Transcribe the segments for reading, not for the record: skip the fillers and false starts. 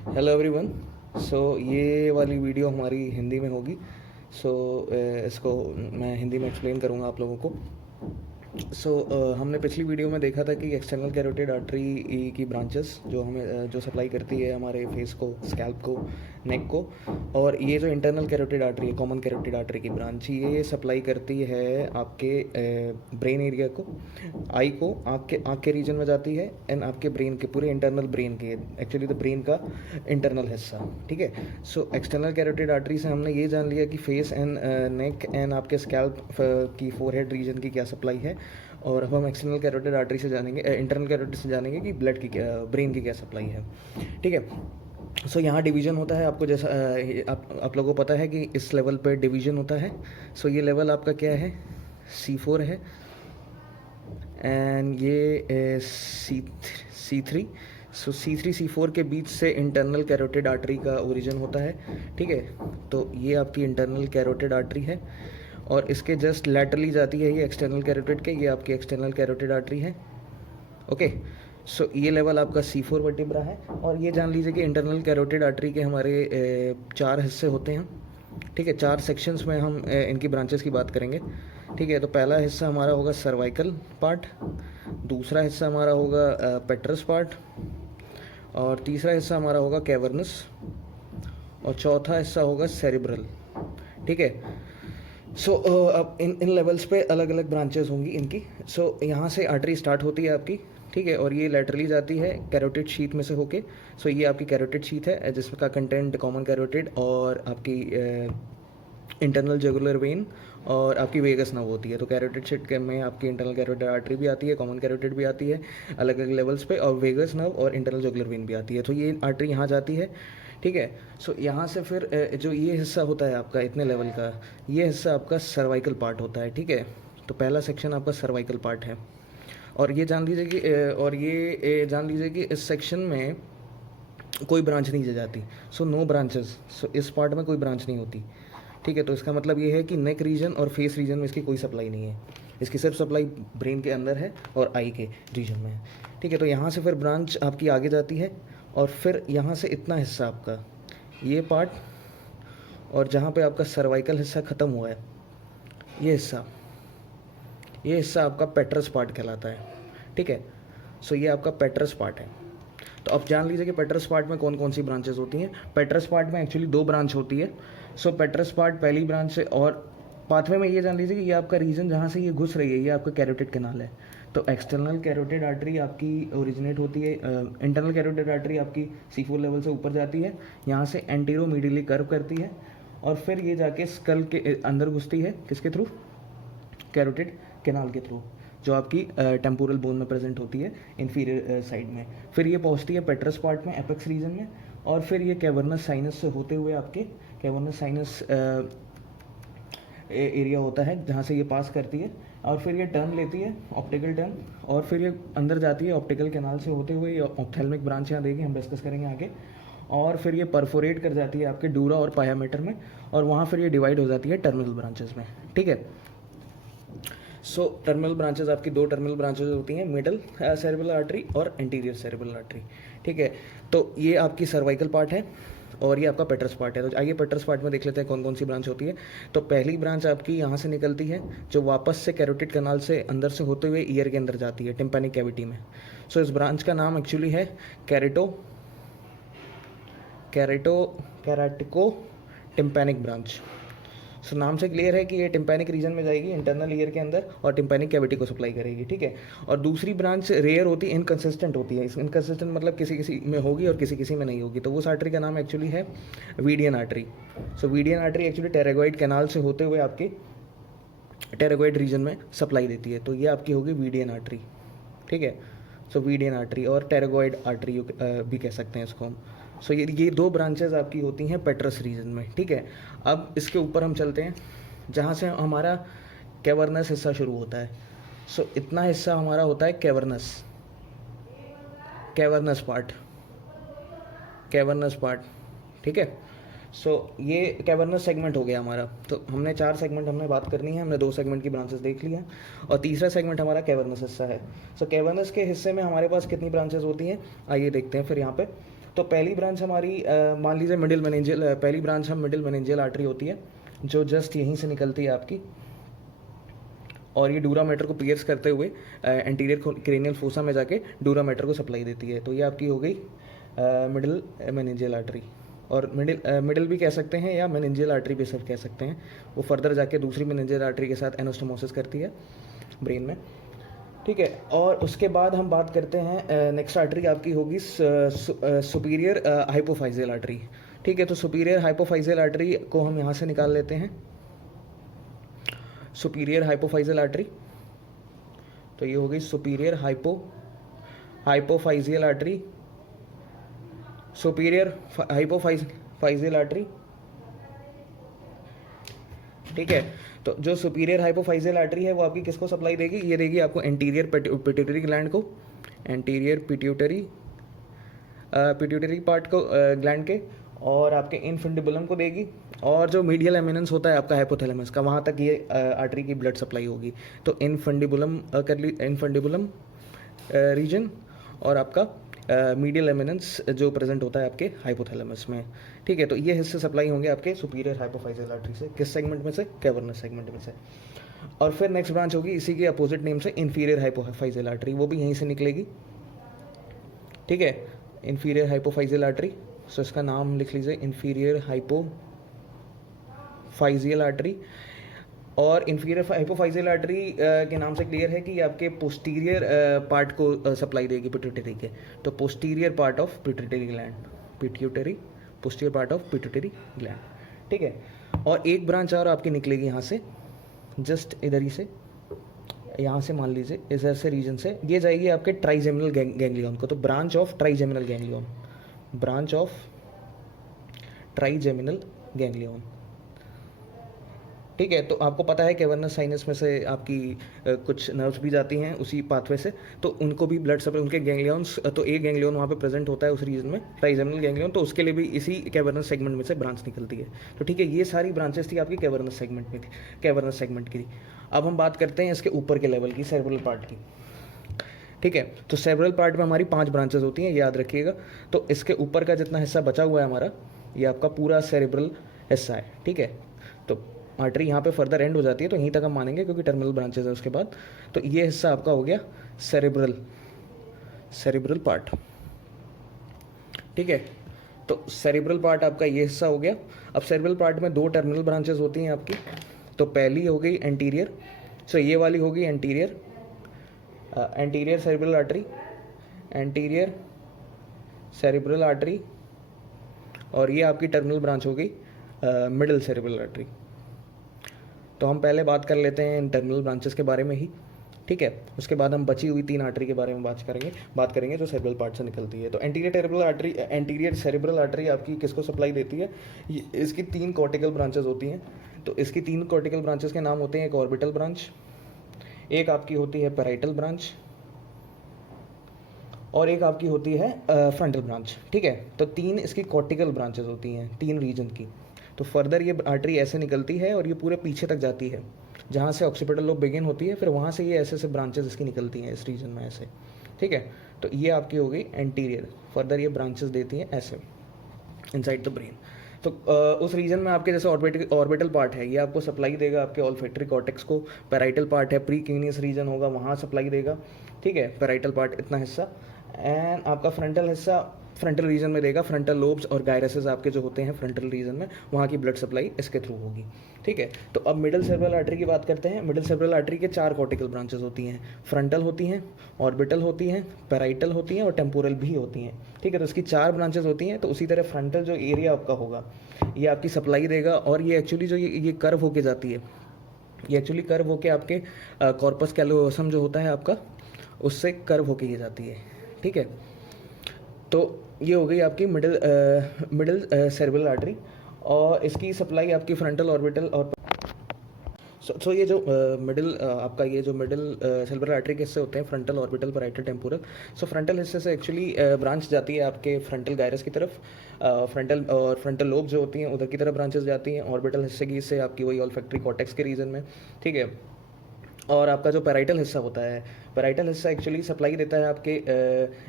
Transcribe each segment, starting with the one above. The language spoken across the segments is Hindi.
Hello everyone. ये वाली वीडियो हमारी हिंदी में होगी। सो इसको मैं हिंदी में एक्सप्लेन करूँगा आप लोगों को। हमने पिछली वीडियो में देखा था कि एक्सटर्नल कैरोटिड आर्टरी की ब्रांचेस जो हमें जो सप्लाई करती है हमारे फेस को, स्कैल्प को, नेक को, और ये जो इंटरनल कैरोटिड आर्टरी है, कॉमन कैरोटिड आर्टरी की ब्रांच, ये सप्लाई करती है आपके ब्रेन एरिया को, आई को, आँख के रीजन में जाती है, एंड आपके ब्रेन के पूरे इंटरनल ब्रेन के, एक्चुअली द ब्रेन का इंटरनल हिस्सा। ठीक है। एक्सटर्नल कैरोटिड आर्टरी से हमने ये जान लिया कि फेस एंड नेक एंड आपके स्कैल्प की फोरहेड रीजन की क्या सप्लाई है। और अब हम एक्सटर्नल कैरोटिड आर्टरी से जानेंगे, इंटरनल कैरोटिड से जानेंगे कि ब्लड की क्या, ब्रेन की क्या सप्लाई है। ठीक है। यहाँ डिवीज़न होता है, आपको जैसा आप लोगों को पता है कि इस लेवल पर डिवीज़न होता है। ये लेवल आपका क्या है, C4 है, एंड ये C3। C3 C4 के बीच से इंटरनल कैरोटिड आर्टरी का ओरिजिन होता है। ठीक है। तो ये आपकी इंटरनल कैरोटिड आर्टरी है, और इसके जस्ट लैटरली जाती है ये एक्सटर्नल कैरोटिड के, ये आपकी एक्सटर्नल कैरोटिड आर्टरी है। ओके। ये लेवल आपका C4 वर्टिब्रा है। और ये जान लीजिए कि इंटरनल कैरोटिड आर्टरी के हमारे 4 हिस्से होते हैं। ठीक है। 4 सेक्शंस में हम इनकी ब्रांचेस की बात करेंगे। ठीक है। तो पहला हिस्सा हमारा होगा सर्वाइकल पार्ट, दूसरा हिस्सा हमारा होगा पेट्रस पार्ट, और तीसरा हिस्सा हमारा होगा कैवर्नस, और चौथा हिस्सा होगा सेरिब्रल। ठीक है। अब इन लेवल्स पे अलग अलग ब्रांचेस होंगी इनकी। यहाँ से आर्टरी स्टार्ट होती है आपकी। ठीक है। और ये लैटरली जाती है कैरोटिड शीथ में से होके। ये आपकी कैरोटिड शीथ है जिसका कंटेंट कॉमन कैरोटिड और आपकी इंटरनल जुगुलर वेन और आपकी वेगस नर्व होती है। तो कैरोटिड शीथ के में आपकी इंटरनल कैरोटिड आर्टरी भी आती है, कॉमन कैरोटिड भी आती है अलग अलग लेवल्स पे, और वेगस नर्व और इंटरनल जुगुलर वेन भी आती है। तो ये आर्टरी यहाँ जाती है। ठीक है। यहाँ से फिर जो ये हिस्सा होता है आपका इतने लेवल का, ये हिस्सा आपका सर्वाइकल पार्ट होता है। ठीक है। तो पहला सेक्शन आपका सर्वाइकल पार्ट है। और ये जान लीजिए कि जान लीजिए कि इस सेक्शन में कोई ब्रांच नहीं जाती। No branches. इस पार्ट में कोई ब्रांच नहीं होती। ठीक है। तो इसका मतलब ये है कि नेक रीजन और फेस रीजन में इसकी कोई सप्लाई नहीं है। इसकी सिर्फ सप्लाई ब्रेन के अंदर है और आई के रीजन में है। ठीक है। तो यहाँ से फिर ब्रांच आपकी आगे जाती है, और फिर यहाँ से इतना हिस्सा आपका, ये पार्ट, और जहाँ पे आपका सर्वाइकल हिस्सा ख़त्म हुआ है, ये हिस्सा आपका पेट्रस पार्ट कहलाता है। ठीक है। ये आपका पेट्रस पार्ट है। तो अब जान लीजिए कि पेट्रस पार्ट में कौन कौन सी ब्रांचेस होती हैं। पेट्रस पार्ट में एक्चुअली 2 ब्रांच होती है। पेट्रस पार्ट पहली ब्रांच से, और पाथवे में ये जान लीजिए कि ये आपका रीजन जहाँ से ये घुस रही है, ये आपका कैरोटिड कैनाल है। तो एक्सटर्नल कैरोटिड आर्टरी आपकी ओरिजिनेट होती है, इंटरनल कैरोटिड आर्टरी आपकी C4 लेवल से ऊपर जाती है, यहाँ से एंटीरो मीडियली कर्व करती है, और फिर ये जाके स्कल के अंदर घुसती है, किसके थ्रू, कैरोटिड कैनाल के थ्रू, जो आपकी टेम्पोरल बोन में प्रेजेंट होती है इंफीरियर साइड में। फिर ये पहुंचती है पेट्रस पार्ट में, एपेक्स रीजन में, और फिर ये कैवर्नस साइनस से होते हुए आपके कैवर्नस साइनस एरिया होता है जहाँ से ये पास करती है, और फिर ये टर्न लेती है, ऑप्टिकल टर्न, और फिर ये अंदर जाती है ऑप्टिकल कैनाल से होते हुए, ये ऑप्थेल्मिक ब्रांच यहाँ देगी, हम डिस्कस करेंगे आगे, और फिर ये परफोरेट कर जाती है आपके डूरा और पायामीटर में, और वहाँ फिर ये डिवाइड हो जाती है टर्मिनल ब्रांचेस में। ठीक है। टर्मिनल ब्रांचेस आपकी 2 टर्मिनल ब्रांचेस होती हैं, मिडल सेरेब्रल आर्टरी और एंटीरियर सेरेब्रल आर्टरी। ठीक है। तो ये आपकी सर्वाइकल पार्ट है, और ये आपका पेट्रस पार्ट है। तो आइए पेट्रस पार्ट में देख लेते हैं कौन कौन सी ब्रांच होती है। तो पहली ब्रांच आपकी यहाँ से निकलती है, जो वापस से कैरोटिड कैनाल से अंदर से होते हुए ईयर के अंदर जाती है, टिम्पैनिक कैविटी में। इस ब्रांच का नाम एक्चुअली है कैराटिको टिम्पैनिक ब्रांच। नाम से क्लियर है कि ये टिम्पैनिक रीजन में जाएगी, इंटरनल ईयर के अंदर, और टिम्पैनिक कैविटी को सप्लाई करेगी। ठीक है। और दूसरी ब्रांच रेयर होती है, इनकंसिस्टेंट होती है। इनकंसिस्टेंट मतलब किसी किसी में होगी और किसी किसी में नहीं होगी। तो उस आर्टरी का नाम एक्चुअली है वीडियन आर्टरी। वीडियन आर्टरी एक्चुअली टेरागोइड कैनाल से होते हुए आपके टेरागोइड रीजन में सप्लाई देती है। तो ये आपकी होगी वीडियन आर्टरी। ठीक है। वीडियन आर्टरी और टेरागोइड आर्टरी भी कह सकते हैं इसको हम। ये 2 ब्रांचेस आपकी होती हैं पेट्रस रीजन में। ठीक है। अब इसके ऊपर हम चलते हैं, जहाँ से हमारा कैवर्नस हिस्सा शुरू होता है। इतना हिस्सा हमारा होता है कैवर्नस पार्ट। ठीक है। ये कैवर्नस सेगमेंट हो गया हमारा। तो हमने 4 सेगमेंट हमने बात करनी है, हमने 2 सेगमेंट की ब्रांचेस देख ली हैं, और तीसरा सेगमेंट हमारा कैवर्नस हिस्सा है। कैवर्नस के हिस्से में हमारे पास कितनी ब्रांचेस होती हैं, आइए देखते हैं फिर यहाँ पे। तो पहली ब्रांच हमारी मान लीजिए मिडिल मेनिंजियल, पहली ब्रांच हम मिडिल मेनिंजियल आर्टरी होती है जो जस्ट यहीं से निकलती है आपकी, और ये डूरा मैटर को पियर्स करते हुए एंटीरियर क्रेनियल फोसा में जाके डूरा मैटर को सप्लाई देती है। तो ये आपकी हो गई मिडिल मेनिंजियल आर्टरी, और मिडिल भी कह सकते हैं या मेनिंजियल आर्टरी भी सिर्फ कह सकते हैं। वो फर्दर जाके दूसरी मेनिंजियल आर्टरी के साथ एनास्टोमोसिस करती है ब्रेन में, ठीक है। और उसके बाद हम बात करते हैं नेक्स्ट आर्टरी आपकी होगी सुपीरियर हाइपोफाइजियल आर्टरी, ठीक है। तो सुपीरियर हाइपोफाइजियल आर्टरी को हम यहाँ से निकाल लेते हैं, सुपीरियर हाइपोफाइजियल आर्टरी। तो ये हो गई superior hypophyseal artery, superior hypophyseal artery, ठीक है। तो जो सुपीरियर हाइपोफाइजियल आर्टरी है वो आपकी किसको सप्लाई देगी, ये देगी आपको एंटीरियर पिट्यूटरी ग्लैंड को, एंटीरियर पिट्यूटरी पार्ट को ग्लैंड के, और आपके इनफंडिबुलम को देगी, और जो मीडियल एमिनेंस होता है आपका हाइपोथैलेमस का, वहाँ तक ये आर्टरी की ब्लड सप्लाई होगी। तो इनफंडिबुलम रीजन और आपका मीडियल एमिनेंस जो प्रेजेंट होता है आपके हाइपोथैलेमस में, ठीक है। तो ये हिस्से सप्लाई होंगे आपके सुपीरियर हाइपोफाइजियल आर्टरी से, किस सेगमेंट में से, कैवर्नस सेगमेंट में से। और फिर नेक्स्ट ब्रांच होगी इसी के अपोजिट नेम से इंफीरियर हाइपोफाइजियल आर्टरी, वो भी यहीं से निकलेगी, ठीक है। इंफीरियर हाइपोफाइजियल आर्टरी, सो इसका नाम लिख लीजिए इंफीरियर हाइपोफाइजियल आर्टरी। और इंफीरियर हाइपोफाइजियल आर्टरी के नाम से क्लियर है कि ये आपके पोस्टीरियर पार्ट को सप्लाई देगी पिट्यूटरी के। तो posterior part of pituitary gland, posterior part of pituitary gland, ठीक है। और एक ब्रांच और आपकी निकलेगी यहाँ से, जस्ट इधर ही से, यहाँ से मान लीजिए इधर से रीजन से, ये जाएगी आपके ट्राइजेमिनल गैंग्लियन को। तो branch of trigeminal ganglion, branch of trigeminal ganglion, ठीक है। तो आपको पता है कैवर्नस साइनस में से आपकी कुछ नर्व्स भी जाती हैं उसी पाथवे से, तो उनको भी ब्लड सप्लाई, उनके गैंग्लियंस, तो एक गैंग्लियन वहाँ पे प्रेजेंट होता है उस रीजन में, ट्राइजेमिनल गैंग्लियन, तो उसके लिए भी इसी कैवर्नस सेगमेंट में से ब्रांच निकलती है। तो ठीक है, ये सारी ब्रांचेस थी आपकी कैवर्नस सेगमेंट में, कैवर्नस सेगमेंट की। अब हम बात करते हैं इसके ऊपर के लेवल की, सेरेब्रल पार्ट की, ठीक है। तो सेरेब्रल पार्ट में हमारी 5 ब्रांचेस होती हैं, याद रखिएगा। तो इसके ऊपर का जितना हिस्सा बचा हुआ है हमारा, ये आपका पूरा सेरेब्रल हिस्सा है, ठीक है। तो आर्टरी यहाँ पे फर्दर एंड हो जाती है, तो यहीं तक हम मानेंगे क्योंकि टर्मिनल ब्रांचेस है उसके बाद। तो ये हिस्सा आपका हो गया सेरेब्रल पार्ट, ठीक है। तो सेरेब्रल पार्ट आपका ये हिस्सा हो गया। अब सेरेब्रल पार्ट में 2 टर्मिनल ब्रांचेस होती हैं आपकी। तो पहली हो गई एंटीरियर, सो ये वाली होगी anterior cerebral artery, anterior cerebral artery, और ये आपकी टर्मिनल ब्रांच हो गई मिडिल सेरेब्रल आर्टरी। तो हम पहले बात कर लेते हैं इन टर्मिनल ब्रांचेस के बारे में ही, ठीक है। उसके बाद हम बची हुई 3 आर्टरी के बारे में बात करेंगे जो सेरेब्रल पार्ट से निकलती है। तो एंटीरियर सेरेब्रल आर्टरी आपकी किसको सप्लाई देती है, इसकी 3 कॉर्टिकल ब्रांचेस होती हैं। तो इसकी 3 कॉर्टिकल ब्रांचेस के नाम होते हैं, एक ऑर्बिटल ब्रांच, एक आपकी होती है पैराइटल ब्रांच, और एक आपकी होती है फ्रंटल ब्रांच, ठीक है। तो 3 इसकी कॉर्टिकल ब्रांचेस होती हैं 3 रीजन की। तो फर्दर ये आर्टरी ऐसे निकलती है और ये पूरे पीछे तक जाती है, जहाँ से ऑक्सीपिटल लोब बिगिन होती है, फिर वहाँ से ये ऐसे ब्रांचेस इसकी निकलती हैं इस रीजन में ऐसे, ठीक है। तो ये आपकी हो गई एंटीरियर, फर्दर ये ब्रांचेस देती हैं ऐसे इनसाइड द ब्रेन। तो उस रीजन में आपके जैसे ऑर्बिटल पार्ट है, ये आपको सप्लाई देगा आपके ऑल्फैक्टरी कॉर्टेक्स को। पैराइटल पार्ट है, प्री क्यूनियस रीजन होगा, वहाँ सप्लाई देगा, ठीक है, पैराइटल पार्ट इतना हिस्सा। एंड आपका फ्रंटल हिस्सा फ्रंटल रीजन में देगा, फ्रंटल लोब्स और गायरसेस आपके जो होते हैं फ्रंटल रीजन में, वहाँ की ब्लड सप्लाई इसके थ्रू होगी, ठीक है। तो अब मिडिल सेरेब्रल आर्टरी की बात करते हैं। मिडिल सेरेब्रल आर्टरी के 4 कॉर्टिकल ब्रांचेस होती हैं, फ्रंटल होती हैं, ऑर्बिटल होती हैं, पैराइटल होती हैं और टेम्पोरल भी होती हैं, ठीक है। तो इसकी 4 ब्रांचेस होती हैं। तो उसी तरह फ्रंटल जो एरिया आपका होगा, ये आपकी सप्लाई देगा, और ये एक्चुअली जो ये कर्व होके जाती है, ये एक्चुअली कर्व होके आपके कॉर्पस कैलोसम जो होता है आपका, उससे कर्व होके ये जाती है, ठीक है। तो ये हो गई आपकी मिडिल सेरेब्रल आर्टरी, और इसकी सप्लाई आपकी फ्रंटल, ऑर्बिटल और सो ये जो मिडिल आपका ये जो मिडिल सेरेब्रल आर्टरी के हिस्से होते हैं, फ्रंटल, ऑर्बिटल, पैराइटल, टेम्पोरल। सो फ्रंटल हिस्से से एक्चुअली ब्रांच जाती है आपके फ्रंटल गायरस की तरफ, फ्रंटल लोब जो होती हैं उधर की तरफ ब्रांचेस जाती हैं। ऑर्बिटल हिस्से की से आपकी वही ऑल्फैक्टरी कॉर्टेक्स के रीजन में, ठीक है। और आपका जो पैराइटल हिस्सा होता है, पैराइटल हिस्सा एक्चुअली सप्लाई देता है आपके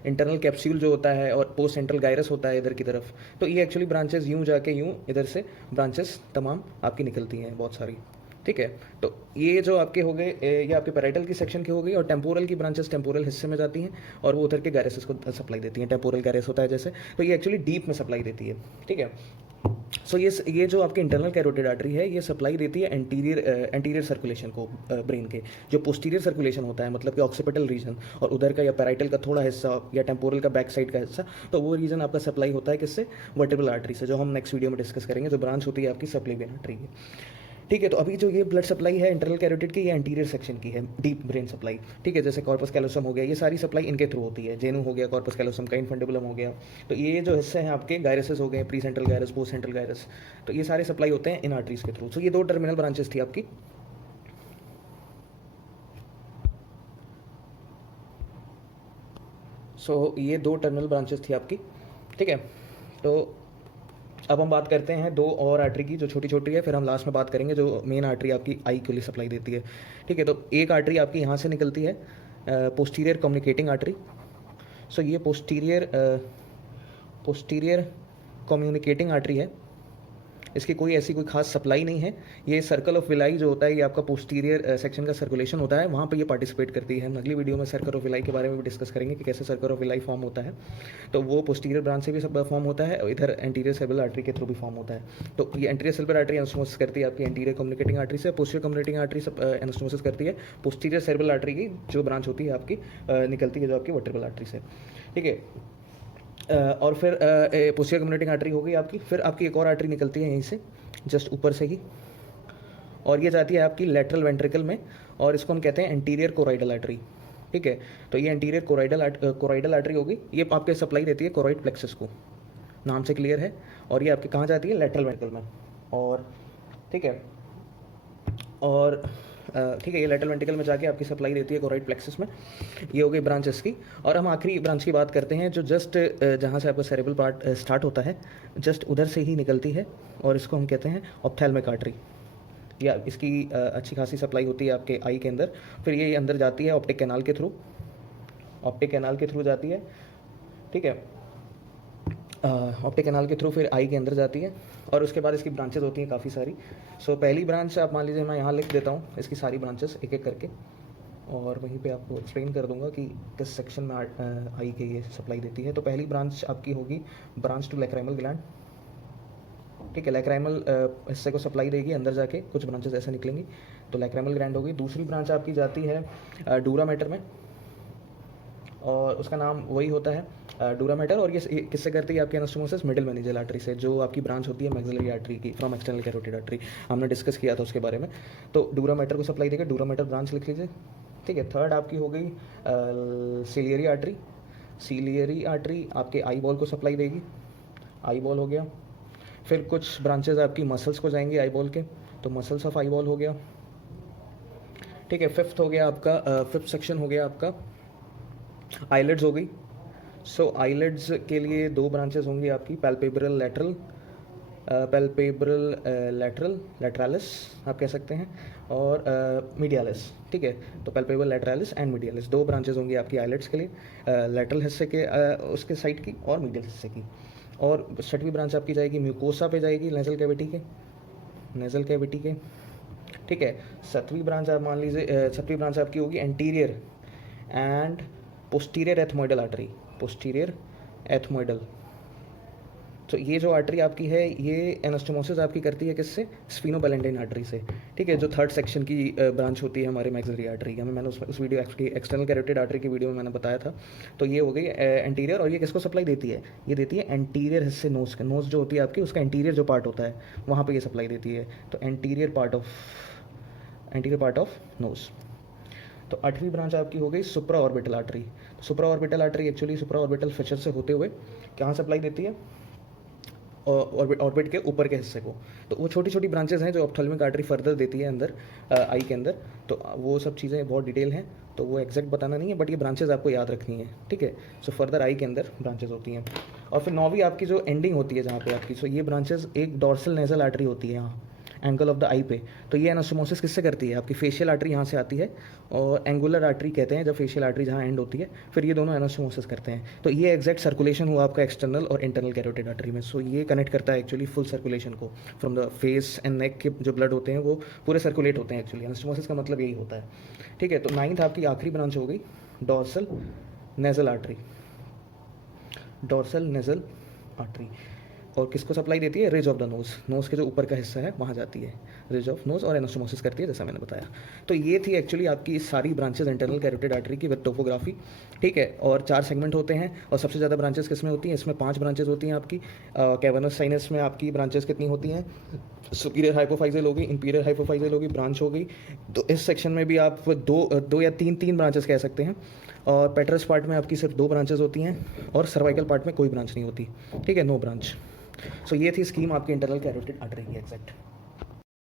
इंटरनल कैप्सूल जो होता है और पोस्ट सेंट्रल गायरस होता है इधर की तरफ। तो ये एक्चुअली ब्रांचेस यूँ जाके यूँ इधर से ब्रांचेस तमाम आपकी निकलती हैं बहुत सारी, ठीक है। तो ये जो आपके हो गए ये आपके पैराइटल की सेक्शन की हो गई, और टेम्पोरल की ब्रांचेस टेम्पोरल हिस्से में जाती हैं और वो उधर के गायरसेस को सप्लाई देती हैं। टेम्पोरल गायरस होता है जैसे, तो ये एक्चुअली डीप में सप्लाई देती है, ठीक है। सो ये जो आपकी इंटरनल कैरोटिड आर्टरी है ये सप्लाई देती है एंटीरियर सर्कुलेशन को ब्रेन के। जो पोस्टीरियर सर्कुलेशन होता है मतलब कि ऑक्सीपिटल रीजन और उधर का या पैराइटल का थोड़ा हिस्सा या टेम्पोरल का बैक साइड का हिस्सा, तो वो रीजन आपका सप्लाई होता है किससे, वर्टेब्रल आर्टरी से, जो हम नेक्स्ट वीडियो में डिस्कस करेंगे, जो ब्रांच होती है आपकी सबक्लेवियन आर्टरी की, ठीक है। तो अभी जो ये ब्लड सप्लाई है इंटरनल कैरोटिड की, ये एंटीरियर सेक्शन की है, डीप ब्रेन सप्लाई, ठीक है। जैसे कॉर्पस कैलोसम हो गया, ये सारी सप्लाई इनके थ्रू होती है। जेनू हो गया, कॉर्पस कैलोसम का इनफंडिबुलम हो गया, तो ये जो हिस्से हैं आपके गायरसेस हो गए, pre central gyrus, post central gyrus, तो ये सारे सप्लाई होते हैं इन आर्टरीज के थ्रू। तो ये दो टर्मिनल ब्रांचेस थी आपकी। ये दो टर्मिनल ब्रांचेस थी आपकी, ठीक है। तो अब हम बात करते हैं दो और आर्टरी की जो छोटी छोटी है, फिर हम लास्ट में बात करेंगे जो मेन आर्टरी आपकी आई के लिए सप्लाई देती है, ठीक है। तो एक आर्टरी आपकी यहाँ से निकलती है, पोस्टीरियर कम्युनिकेटिंग आर्टरी। ये पोस्टीरियर कम्युनिकेटिंग आर्टरी है, इसकी कोई ऐसी कोई खास सप्लाई नहीं है। ये सर्कल ऑफ विलाई जो होता है, ये आपका पोस्टीरियर सेक्शन का सर्कुलेशन होता है, वहाँ पे ये पार्टिसिपेट करती है। हम अगली वीडियो में सर्कल ऑफ विलाई के बारे में भी डिस्कस करेंगे कि कैसे सर्कल ऑफ विलाई फॉर्म होता है। तो वो पोस्टीरियर ब्रांच से भी सब फॉर्म होता है और इधर एंटीरियर सेरेब्रल आर्टरी के थ्रू भी फॉर्म होता है। तो ये एंटीरियर सेरेब्रल आर्टरी एनास्टोमोसिस करती है आपकी एंटीरियर कम्युनिकेटिंग आर्टरी से, पोस्टीरियर कम्युनिकेटिंग आर्टरी एनास्टोमोसिस करती है पोस्टीरियर सेरेब्रल आर्टरी की जो ब्रांच होती है आपकी निकलती है जो आपकी वर्टेब्रल आर्टरी से, ठीक है। और फिर पोस्टीरियर कम्युनिकेटिंग आर्टरी हो गई आपकी। फिर आपकी एक और आर्टरी निकलती है यहीं से जस्ट ऊपर से ही, और ये जाती है आपकी लेटरल वेंट्रिकल में, और इसको हम कहते हैं एंटीरियर कोराइडल आर्टरी, ठीक है। तो ये एंटीरियर कोराइडल आर्टरी होगी, ये आपके सप्लाई देती है कोराइड प्लेक्सस को, नाम से क्लियर है। और ये आपके कहाँ जाती है, लेटरल वेंट्रिकल में, और ठीक है। और ठीक है, ये लेटरल वेंट्रिकल में जाके आपकी सप्लाई देती है कोराइड प्लेक्सस में। ये हो गई ब्रांचेस की। और हम आखिरी ब्रांच की बात करते हैं जो जस्ट जहाँ से आपका सेरेब्रल पार्ट स्टार्ट होता है, जस्ट उधर से ही निकलती है, और इसको हम कहते हैं ऑप्थेल्मिक आर्टरी। या इसकी अच्छी खासी सप्लाई होती है आपके आई के अंदर। फिर ये अंदर जाती है ऑप्टिक कैनाल के थ्रू, ऑप्टिक कैनाल के थ्रू जाती है, ठीक है। ऑप्टिक कैनाल के थ्रू फिर आई के अंदर जाती है, और उसके बाद इसकी ब्रांचेस होती हैं काफ़ी सारी। पहली ब्रांच आप मान लीजिए, मैं यहाँ लिख देता हूँ इसकी सारी ब्रांचेस एक एक करके, और वहीं पे आपको एक्सप्लेन कर दूंगा कि किस सेक्शन में आई के ये सप्लाई देती है। तो पहली ब्रांच आपकी होगी ब्रांच टू लैक्राइमल ग्लैंड, ठीक है। लैक्राइमल हिस्से को सप्लाई देगी, अंदर जाके कुछ ब्रांचेस ऐसे निकलेंगी, तो लैक्राइमल ग्लैंड होगी। दूसरी ब्रांच आपकी जाती है डूरा मैटर में, और उसका नाम वही होता है डूरा मैटर। और ये किससे करती है आपकी एनास्टोमोसिस, मिडिल मेनिंजियल आर्टरी से, जो आपकी ब्रांच होती है मैक्सिलरी आर्टरी की फ्रॉम एक्सटर्नल कैरोटिड आर्टरी। हमने डिस्कस किया था उसके बारे में। तो डूरा मैटर को सप्लाई देगी, डूरा मैटर ब्रांच लिख लीजिए, ठीक है। थर्ड आपकी हो गई सिलियरी आर्टरी। सिलियरी आर्टरी आपके आई बॉल को सप्लाई देगी, आई बॉल हो गया। फिर कुछ ब्रांचेज आपकी मसल्स को जाएंगी आई बॉल के, तो मसल्स ऑफ आई बॉल हो गया, ठीक है। फिफ्थ हो गया आपका, फिफ्थ सेक्शन हो गया आपका आईलिड्स हो गई। आईलिड्स के लिए दो ब्रांचेस होंगी आपकी, पैल्पेब्रल लैटरल, लैटरालिस आप कह सकते हैं, और मीडियालिस, ठीक है। तो पैल्पेब्रल लैटरालिस एंड मीडियालिस दो ब्रांचेस होंगी आपकी आईलिड्स के लिए, लैटरल हिस्से के उसके साइड की और मीडियल हिस्से की। और छठवीं ब्रांच आपकी जाएगी म्यूकोसा पे जाएगी, नेजल कैविटी के, ठीक है। सातवीं ब्रांच आप मान लीजिए, सातवीं ब्रांच आपकी होगी anterior and posterior ethmoidal artery, posterior ethmoidal. तो ये जो आर्टरी आपकी है ये एनास्टोमोसिस आपकी करती है किससे, स्फीनोबैलेंटाइन आर्टरी से, ठीक है। जो थर्ड सेक्शन की ब्रांच होती है हमारे मैक्सिलरी आर्टरी की, मैंने उस वीडियो एक्सटर्नल कैरोटिड आर्टरी की वीडियो में मैंने बताया था। तो ये हो गई एंटीरियर, और ये किसको सप्लाई देती है, ये देती है एंटीरियर हिस्से नोज का, नोज जो होती है आपकी उसका एंटीरियर जो पार्ट होता है वहाँ पर ये सप्लाई देती है। तो एंटीरियर पार्ट ऑफ नोज। तो आठवीं ब्रांच आपकी हो गई सुप्रा ऑर्बिटल आर्टरी। सुप्रा ऑर्बिटल आर्टरी एक्चुअली सुप्रा ऑर्बिटल फिशर से होते हुए कहाँ सप्लाई देती है, ऑर्बिट के ऊपर के हिस्से को। तो वो छोटी छोटी ब्रांचेस हैं जो ऑप्थेल्मिक आर्टरी फर्दर देती है अंदर आई के अंदर। तो वो सब चीज़ें बहुत डिटेल हैं, तो वो एग्जैक्ट बताना नहीं है, बट ये ब्रांचेस आपको याद रखनी है, ठीक है। फर्दर आई के अंदर ब्रांचेस होती हैं। और फिर नौवीं आपकी जो एंडिंग होती है जहाँ पे आपकी, ये ब्रांचेस एक डॉर्सल नेजल आर्टरी होती है यहाँ, एंगल ऑफ द आई पे, तो ये एनास्टोमोसिस किससे करती है, आपकी फेशियल आर्टरी यहाँ से आती है और एंगुलर आर्टरी कहते हैं जब फेशियल आर्टरी जहाँ एंड होती है, फिर ये दोनों एनास्टोमोसिस करते हैं। तो ये एग्जैक्ट सर्कुलेशन हुआ आपका एक्सटर्नल और इंटरनल कैरोटिड आर्टरी में। सो ये कनेक्ट करता है एक्चुअली फुल सर्कुलेशन को, from the face and neck के जो ब्लड होते हैं वो पूरे सर्कुलेट होते हैं एक्चुअली। एनास्टोमोसिस का मतलब यही होता है, ठीक है। तो 9th आपकी आखिरी ब्रांच हो गई dorsal nasal artery, dorsal nasal artery, और किसको सप्लाई देती है, ridge of the nose, nose के जो ऊपर का हिस्सा है वहाँ जाती है रिज ऑफ नोज़, और एनास्टोमोसिस करती है जैसा मैंने बताया। तो ये थी एक्चुअली आपकी सारी ब्रांचेस इंटरनल कैरोटिड आर्टरी की विद टोपोग्राफी, ठीक है। और 4 सेगमेंट होते हैं, और सबसे ज़्यादा ब्रांचेस किस में होती हैं, इसमें 5 ब्रांचेस होती हैं आपकी। कैवर्नस साइनस में आपकी ब्रांचेस कितनी होती हैं, सुपीरियर हाइपोफाइजल होगी, इंपीरियर हाइपोफाइजल होगी, ब्रांच हो गई। तो इस सेक्शन में भी आप दो या तीन ब्रांचेस कह सकते हैं। और पेट्रस पार्ट में आपकी सिर्फ 2 ब्रांचेस होती हैं, और सर्वाइकल पार्ट में कोई ब्रांच नहीं होती, ठीक है, नो ब्रांच। सो ये थी स्कीम आपकी इंटरनल कैरोटिड आर्टरी की एग्जैक्ट।